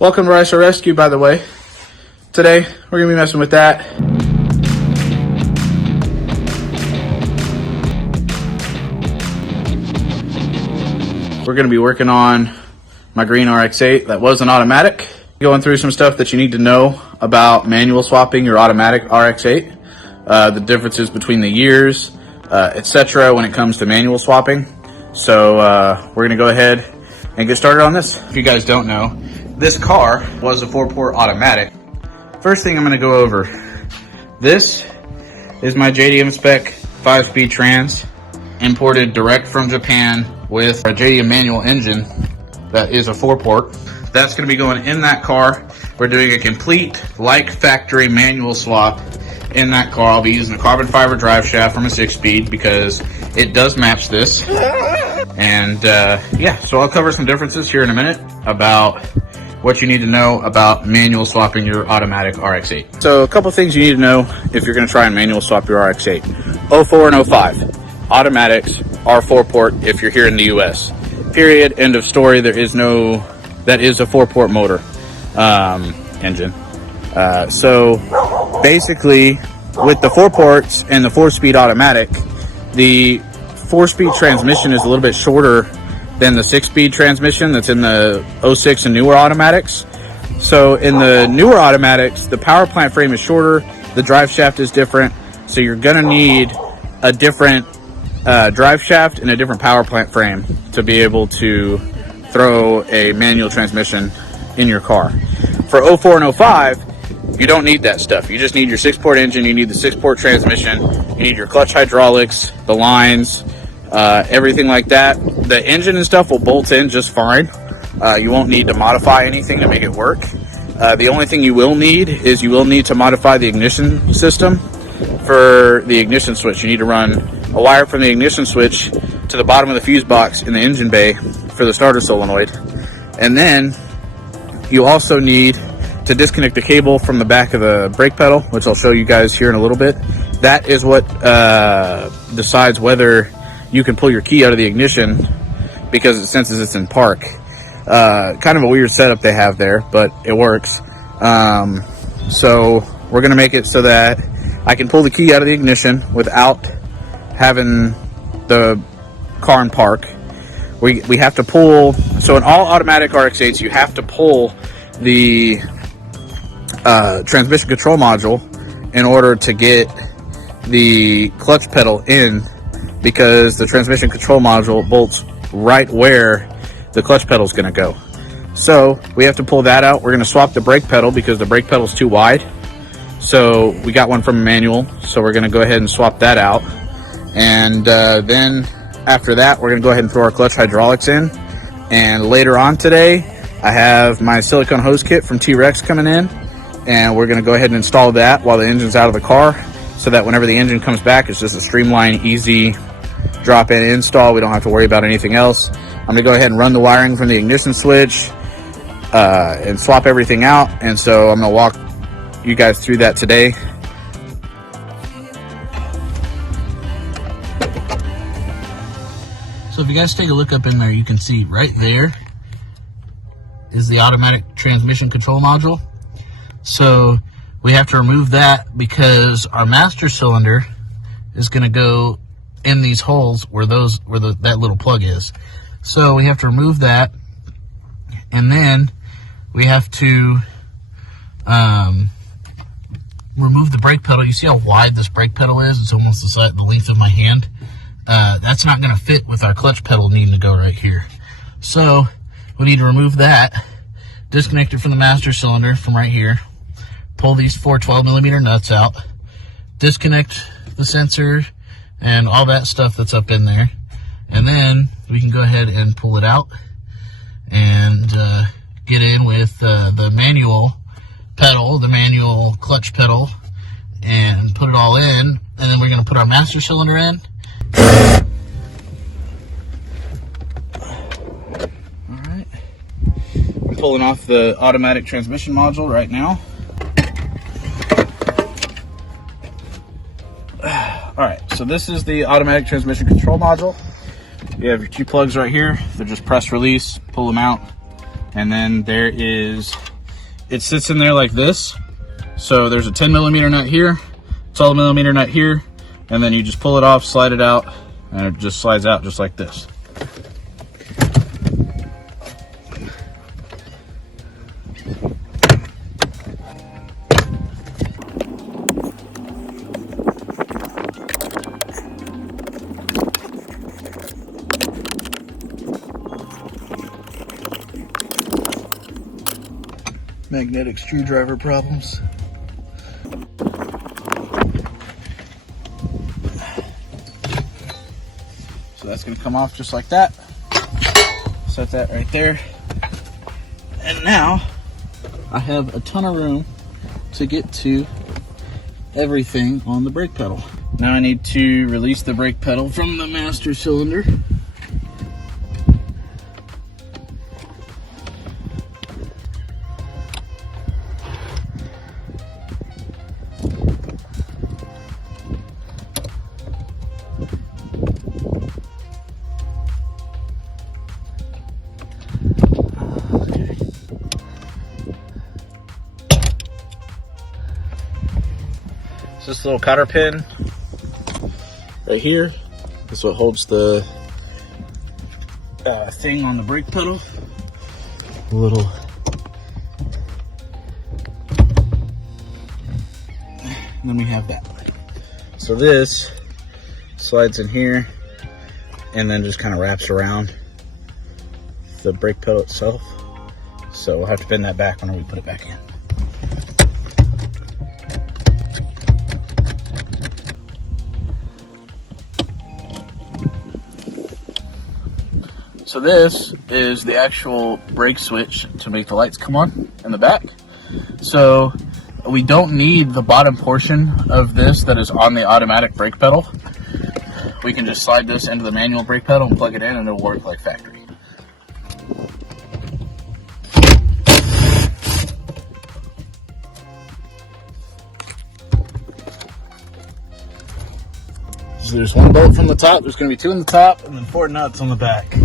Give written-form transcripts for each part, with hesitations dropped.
Welcome to Rice Rescue, by the way. Today, we're going to be messing with that. We're going to be working on my green RX8 that was an automatic. Going through some stuff that you need to know about manual swapping your automatic RX8. The differences between the years, etc. when it comes to manual swapping. So we're going to go ahead and get started on this. If you guys don't know, this car was a 4-port automatic. First thing I'm going to go over, this is my JDM spec 5-speed trans, imported direct from Japan with a JDM manual engine that is a 4-port. That's going to be going in that car. We're doing a complete like factory manual swap in that car. I'll be using a carbon fiber drive shaft from a 6-speed because it does match this. And yeah, so I'll cover some differences here in a minute about what you need to know about manual swapping your automatic RX8. So a couple things you need to know if you're going to try and manual swap your RX8. 04 and 05 automatics are 4-port if you're here in the US. Period. End of story. There is no, that is a 4-port motor engine. So basically with the 4-ports and the 4-speed automatic, the 4-speed transmission is a little bit shorter than the 6-speed transmission that's in the 06 and newer automatics. So in the newer automatics, the power plant frame is shorter, the drive shaft is different, so you're gonna need a different drive shaft and a different power plant frame to be able to throw a manual transmission in your car. For 04 and 05, you don't need that stuff. You just need your 6-port engine, you need the 6-port transmission, you need your clutch hydraulics, the lines, everything like that. The engine and stuff will bolt in just fine. You won't need to modify anything to make it work. The only thing you will need is you will need to modify the ignition system. For the ignition switch, you need to run a wire from the ignition switch to the bottom of the fuse box in the engine bay for the starter solenoid. And then you also need to disconnect the cable from the back of the brake pedal, which I'll show you guys here in a little bit. That is what decides whether you can pull your key out of the ignition, because it senses it's in park. Kind of a weird setup they have there, but it works. So we're gonna make it so that I can pull the key out of the ignition without having the car in park. We have to pull, so in all automatic RX8s, you have to pull the transmission control module in order to get the clutch pedal in, because the transmission control module bolts right where the clutch pedal is going to go. So we have to pull that out. We're going to swap the brake pedal because the brake pedal is too wide. So we got one from a manual, so we're going to go ahead and swap that out. And then after that, we're going to go ahead and throw our clutch hydraulics in. And later on today, I have my silicone hose kit from T-Rex coming in, and we're going to go ahead and install that while the engine's out of the car, so that whenever the engine comes back, it's just a streamlined, easy drop-in install. We don't have to worry about anything else. I'm going to go ahead and run the wiring from the ignition switch and swap everything out. And so I'm going to walk you guys through that today. So if you guys take a look up in there, you can see right there is the automatic transmission control module. So we have to remove that because our master cylinder is going to go in these holes where that little plug is. So we have to remove that, and then we have to remove the brake pedal. You see how wide this brake pedal is? It's almost the length of my hand. That's not going to fit with our clutch pedal needing to go right here. So we need to remove that, disconnect it from the master cylinder from right here, pull these 4 12mm nuts out, disconnect the sensor and all that stuff that's up in there, and then we can go ahead and pull it out and get in with the manual pedal, the manual clutch pedal, and put it all in. And then we're going to put our master cylinder in. Alright, I'm pulling off the automatic transmission module right now. Alright, so this is the automatic transmission control module. You have your 2 plugs right here. They're just press release, pull them out. And then there is it sits in there like this. So there's a 10mm nut here, 12mm nut here, and then you just pull it off, slide it out, and it just slides out just like this. Magnetic screwdriver problems. So that's going to come off just like that. Set that right there. And now I have a ton of room to get to everything on the brake pedal. Now I need to release the brake pedal from the master cylinder. This little cotter pin right here is what holds the thing on the brake pedal. A little and then we have that. So this slides in here and then just kind of wraps around the brake pedal itself. So we'll have to bend that back whenever we put it back in. So this is the actual brake switch to make the lights come on in the back. So we don't need the bottom portion of this that is on the automatic brake pedal. We can just slide this into the manual brake pedal and plug it in and it'll work like factory. So there's one bolt from the top, there's going to be two in the top, and then 4 nuts on the back.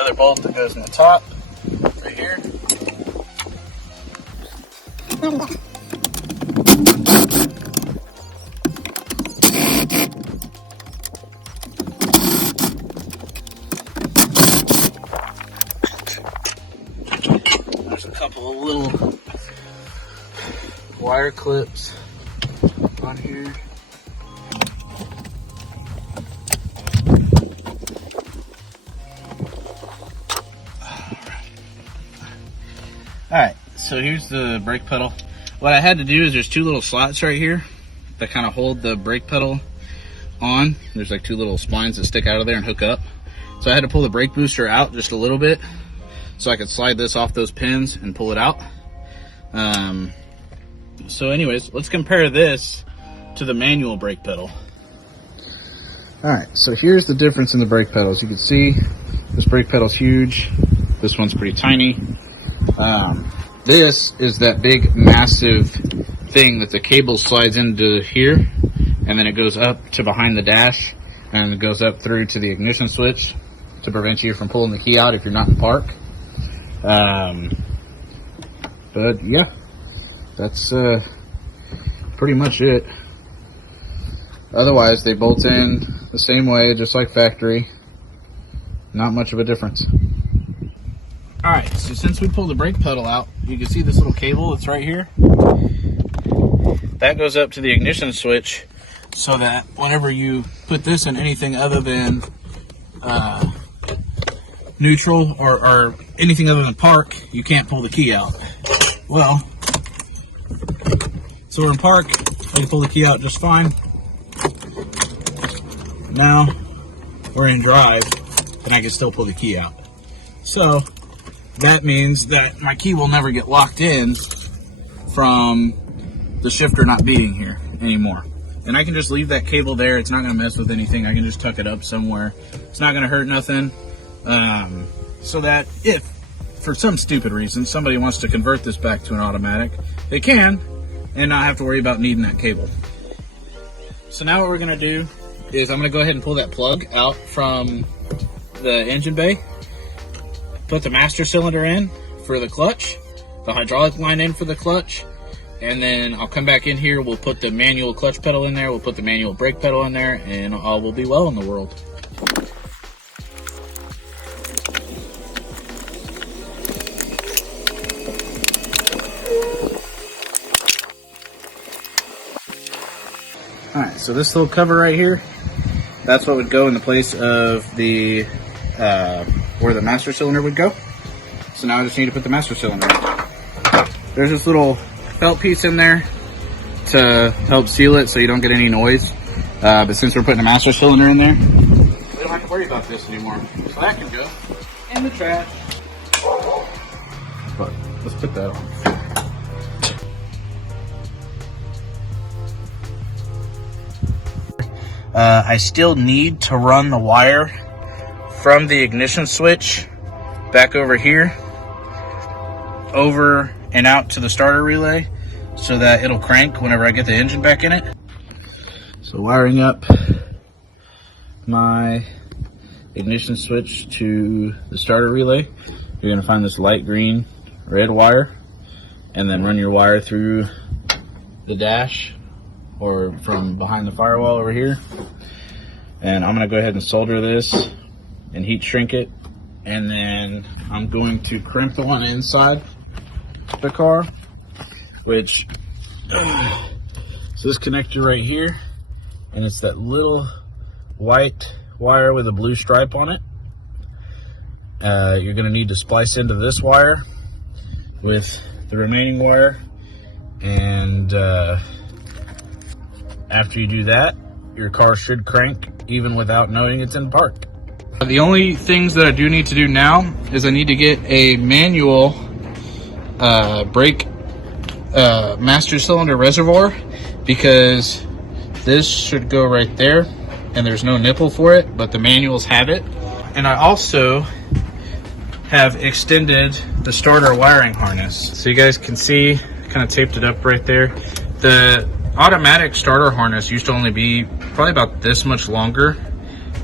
Other bolt that goes in the top right here. There's a couple of little wire clips on here. Alright, so here's the brake pedal. What I had to do is there's 2 little slots right here that kind of hold the brake pedal on. There's like 2 little splines that stick out of there and hook up. So I had to pull the brake booster out just a little bit so I could slide this off those pins and pull it out. So anyways, let's compare this to the manual brake pedal. Alright, so here's the difference in the brake pedals. You can see this brake pedal's huge. This one's pretty tiny. This is that big massive thing that the cable slides into here and then it goes up to behind the dash and it goes up through to the ignition switch to prevent you from pulling the key out if you're not in park. But yeah, that's pretty much it. Otherwise they bolt in the same way, just like factory. Not much of a difference. Alright, so since we pulled the brake pedal out, you can see this little cable that's right here. That goes up to the ignition switch so that whenever you put this in anything other than neutral or anything other than park, you can't pull the key out. Well, so we're in park, I can pull the key out just fine. Now we're in drive and I can still pull the key out. So that means that my key will never get locked in from the shifter not being here anymore. And I can just leave that cable there. It's not going to mess with anything. I can just tuck it up somewhere. It's not going to hurt nothing. So that if, for some stupid reason, somebody wants to convert this back to an automatic, they can and not have to worry about needing that cable. So now what we're gonna do is I'm gonna go ahead and pull that plug out from the engine bay, put the master cylinder in for the clutch, the hydraulic line in for the clutch, and then I'll come back in here, we'll put the manual clutch pedal in there, we'll put the manual brake pedal in there, and all will be well in the world. Alright, so this little cover right here, that's what would go in the place of the where the master cylinder would go. So now I just need to put the master cylinder in. There's this little felt piece in there to help seal it so you don't get any noise. But since we're putting a master cylinder in there, we don't have to worry about this anymore. So that can go in the trash. But let's put that on. I still need to run the wire from the ignition switch back over here, over and out to the starter relay so that it'll crank whenever I get the engine back in it. So wiring up my ignition switch to the starter relay, you're going to find this light green red wire, and then run your wire through the dash or from behind the firewall over here. And I'm going to go ahead and solder this and heat shrink it, and then I'm going to crimp the one inside the car, which so this connector right here, and it's that little white wire with a blue stripe on it. You're going to need to splice into this wire with the remaining wire, and after you do that, your car should crank even without knowing it's in park. The only things that I do need to do now is I need to get a manual brake master cylinder reservoir, because this should go right there and there's no nipple for it, but the manuals have it. And I also have extended the starter wiring harness, so you guys can see, kind of taped it up right there. The automatic starter harness used to only be probably about this much longer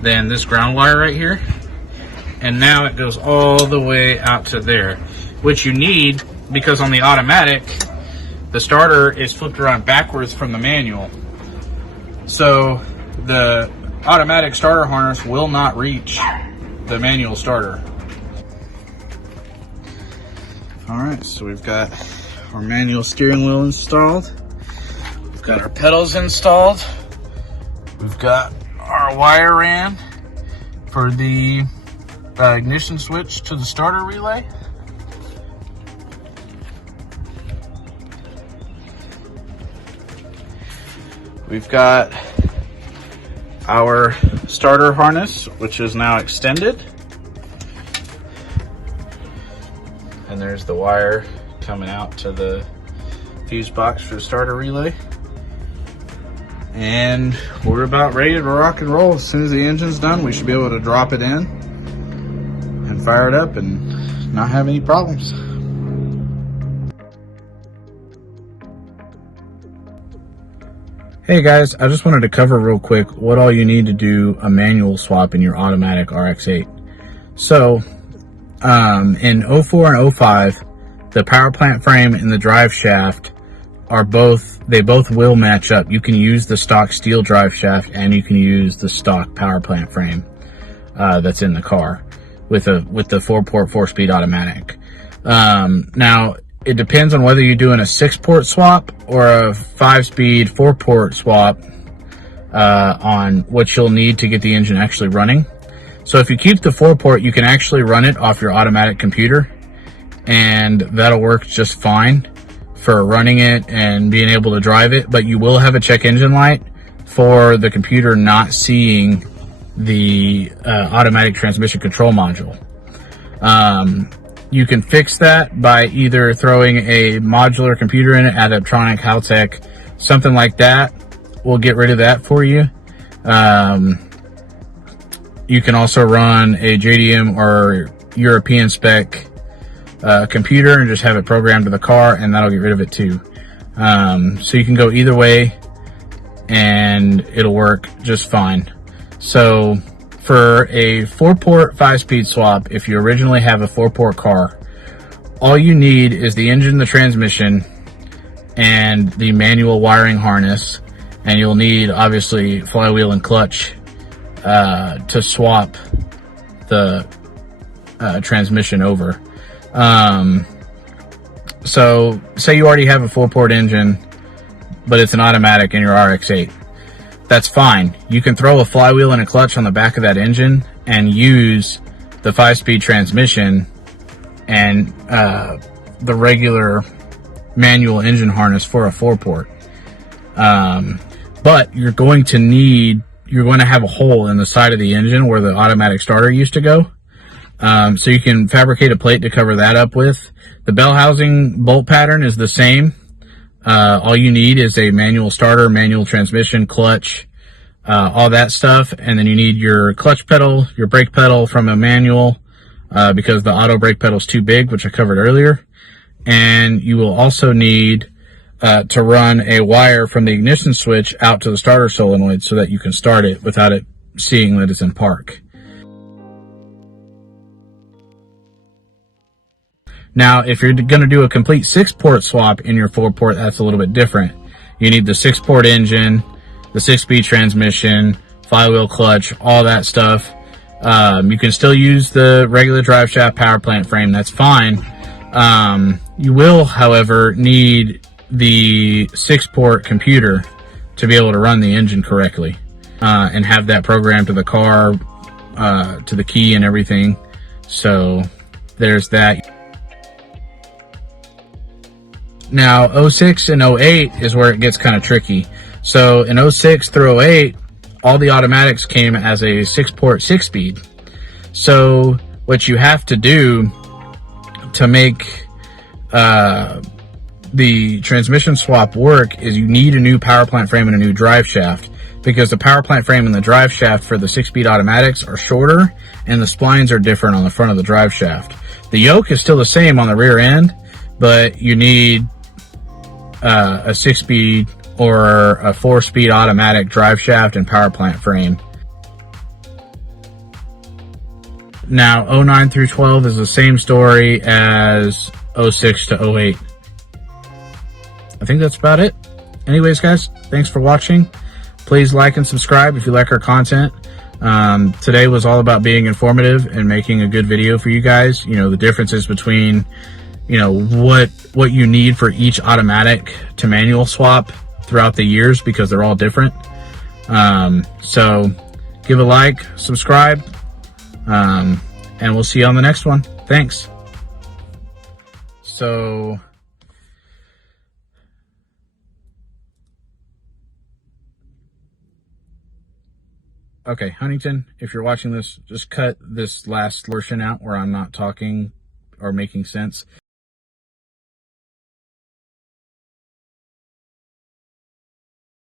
than this ground wire right here, and now it goes all the way out to there, which you need because on the automatic the starter is flipped around backwards from the manual, so the automatic starter harness will not reach the manual starter. Alright, so we've got our manual steering wheel installed, we've got our pedals installed, we've got our wire ran for the ignition switch to the starter relay. We've got our starter harness, which is now extended. And there's the wire coming out to the fuse box for the starter relay. And we're about ready to rock and roll. As soon as the engine's done, we should be able to drop it in and fire it up and not have any problems. Hey guys, I just wanted to cover real quick what all you need to do a manual swap in your automatic RX8. So, in 04 and 05, the power plant frame and the drive shaft are both will match up. You can use the stock steel drive shaft and you can use the stock power plant frame that's in the car with the 4-port 4-speed automatic. Now it depends on whether you're doing a 6-port swap or a 5-speed 4-port swap on what you'll need to get the engine actually running. So if you keep the 4-port, you can actually run it off your automatic computer, and that'll work just fine for running it and being able to drive it, but you will have a check engine light for the computer not seeing the automatic transmission control module. You can fix that by either throwing a modular computer in it, Adaptronic, Haltech, something like that will get rid of that for you. You can also run a JDM or European spec computer and just have it programmed to the car, and that'll get rid of it too. So you can go either way, and it'll work just fine. So for a 4-port 5-speed swap, if you originally have a 4-port car, all you need is the engine, the transmission, and the manual wiring harness, and you'll need obviously flywheel and clutch to swap the transmission over. So say you already have a 4-port engine, but it's an automatic in your RX8. That's fine. You can throw a flywheel and a clutch on the back of that engine and use the 5-speed transmission and the regular manual engine harness for a 4-port. But you're going to have a hole in the side of the engine where the automatic starter used to go. So you can fabricate a plate to cover that up with. The bell housing bolt pattern is the same. All you need is a manual starter, manual transmission, clutch, all that stuff. And then you need your clutch pedal, your brake pedal from a manual, because the auto brake pedal is too big, which I covered earlier. And you will also need to run a wire from the ignition switch out to the starter solenoid so that you can start it without it seeing that it's in park. Now, if you're going to do a complete 6-port swap in your 4-port, that's a little bit different. You need the 6-port engine, the 6-speed transmission, flywheel, clutch, all that stuff. You can still use the regular drive shaft power plant frame. That's fine. You will, however, need the 6-port computer to be able to run the engine correctly, and have that programmed to the car, to the key and everything. So there's that. Now, 06 and 08 is where it gets kind of tricky. So in 06 through 08, all the automatics came as a 6-port 6-speed. So what you have to do to make the transmission swap work is you need a new power plant frame and a new drive shaft, because the power plant frame and the drive shaft for the 6-speed automatics are shorter and the splines are different on the front of the drive shaft. The yoke is still the same on the rear end, but you need a 6-speed or a 4-speed automatic drive shaft and power plant frame. Now, 09 through 12 is the same story as 06 to 08. I think that's about it. Anyways, guys, thanks for watching. Please like and subscribe if you like our content. Today was all about being informative and making a good video for you guys. You know, the differences between, you know, what you need for each automatic to manual swap throughout the years, because they're all different. So give a like, subscribe, and we'll see you on the next one. Thanks. So okay, Huntington, if you're watching this, just cut this last portion out where I'm not talking or making sense.